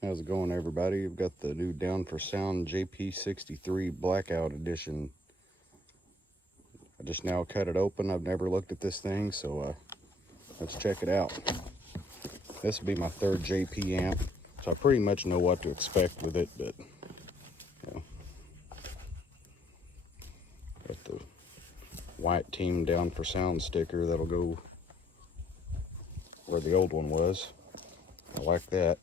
How's it going, everybody? We've got the new Down for Sound JP63 Blackout Edition. I just now cut it open. I've never looked at this thing, so let's check it out. This will be my third JP amp, so I pretty much know what to expect with it, but got the white Team Down for Sound sticker that'll go where the old one was. I like that.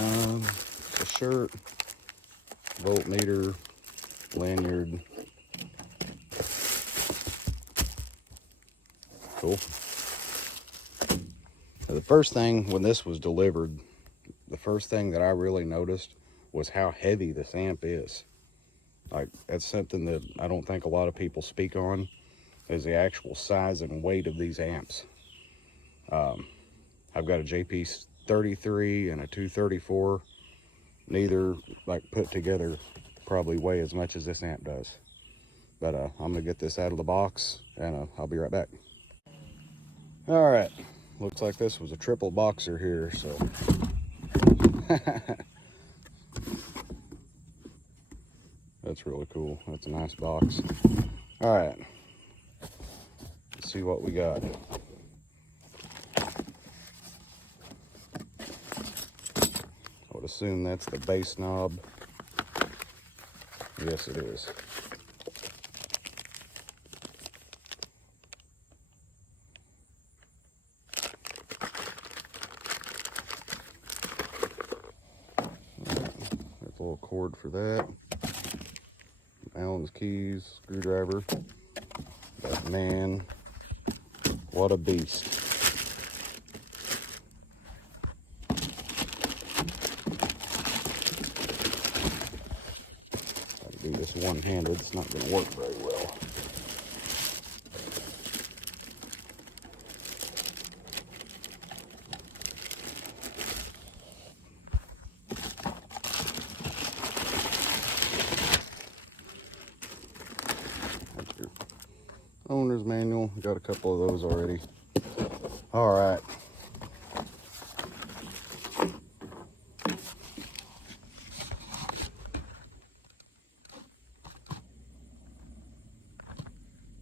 It's a shirt, voltmeter, lanyard. Cool. Now, the first thing when this was delivered, the first thing that I really noticed was how heavy this amp is. Like, that's something that I don't think a lot of people speak on, is the actual size and weight of these amps. I've got a JP33 and a 234. Neither, like, put together probably weigh as much as this amp does. But I'm gonna get this out of the box and I'll be right back. All right, looks like this was a triple boxer here, so. That's really cool. That's a nice box. All right, let's see what we got. I would assume that's the bass knob. Yes, it is. There's a little cord for that. Allen's keys, screwdriver. But man, what a beast. Gotta do this one-handed, it's not gonna work very well. That's your owner's manual. Got a couple of those already. All right.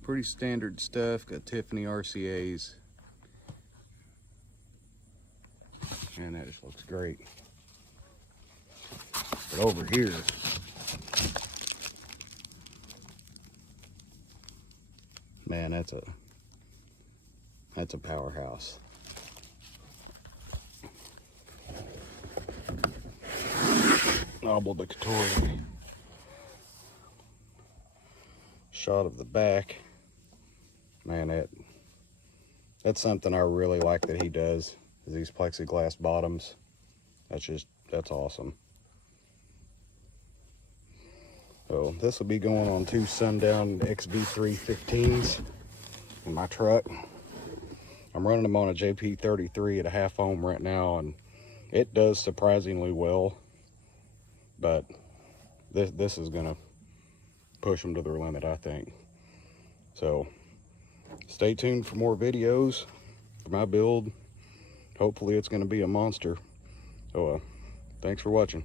Pretty standard stuff. Got Tiffany RCAs. And that just looks great. But over here, man, that's a powerhouse. Obligatory shot of the back. Man, that's something I really like that he does, is these plexiglass bottoms. That's awesome. So this will be going on 2 Sundown XB315s in my truck. I'm running them on a JP33 at a half ohm right now, and it does surprisingly well, but this is gonna push them to their limit, I think. So stay tuned for more videos for my build. Hopefully it's gonna be a monster. So thanks for watching.